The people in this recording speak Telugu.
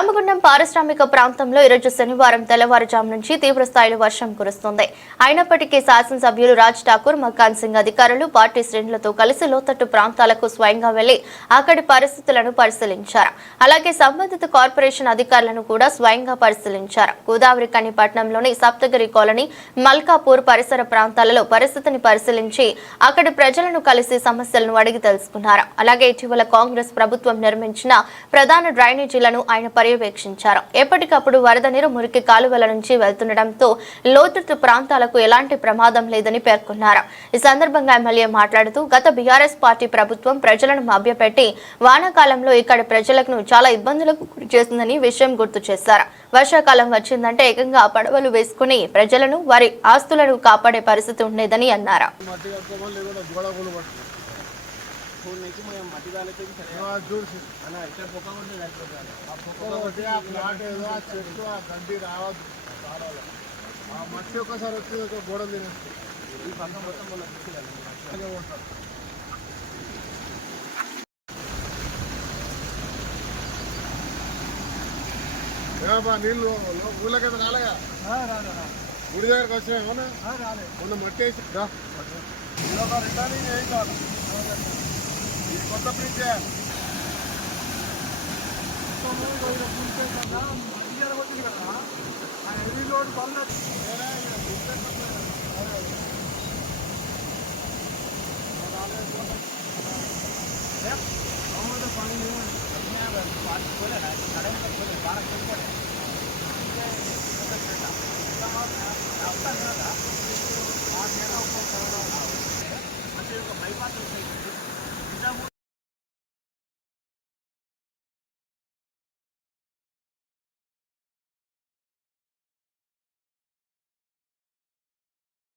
రామగుండం పారిశ్రామిక ప్రాంతంలో ఈరోజు శనివారం తెల్లవారుజాము నుంచి తీవ్ర స్థాయిలో వర్షం కురుస్తోంది. అయినప్పటికీ శాసనసభ్యులు రాజ్ ఠాకూర్, మకాన్ సింగ్ అధికారులు పార్టీ శ్రేణులతో కలిసి లోతట్టు ప్రాంతాలకు స్వయంగా వెళ్లి అక్కడి పరిస్థితులను పరిశీలించారు. అలాగే సంబంధిత కార్పొరేషన్ అధికారులను కూడా స్వయంగా పరిశీలించారు. గోదావరి కని పట్టణంలోని సప్తగిరి కాలనీ, మల్కాపూర్ పరిసర ప్రాంతాలలో పరిస్థితిని పరిశీలించి అక్కడి ప్రజలను కలిసి సమస్యలను అడిగి తెలుసుకున్నారు. అలాగే ఇటీవల కాంగ్రెస్ ప్రభుత్వం నిర్మించిన ప్రధాన డ్రైనేజీలను ఆయన పర్యవేక్షించారు. ఎప్పటికప్పుడు వరద నీరు మురికి కాలువల నుంచి వెళ్తుండటంతో లోతట్టు ప్రాంతాలకు ఎలాంటి ప్రమాదం లేదని పేర్కొన్నారు. ఈ సందర్భంగా ఎమ్మెల్యే మాట్లాడుతూ గత బీఆర్ఎస్ పార్టీ ప్రభుత్వం ప్రజలను మభ్యపెట్టి వానాకాలంలో ఇక్కడ ప్రజలకు చాలా ఇబ్బందులకు గురి చేసిందని విషయం గుర్తు చేశారు. వర్షాకాలం వచ్చిందంటే ఏకంగా పడవలు వేసుకుని ప్రజలను వారి ఆస్తులను కాపాడే పరిస్థితి ఉండేదని అన్నారు. మట్టి ఒకసారి వచ్చి గోడ తినేస్తుంది. నీళ్ళు ఊళ్ళకైతే రాలేగా, గుడి దగ్గరకు వచ్చినాయి. అవునా, మొన్న మట్టి వేసి రిటర్నింగ్ ఏం కాదు, కొత్త ఫ్రిడ్జ్ హెవీ లోడ్ పనులు బైపాస్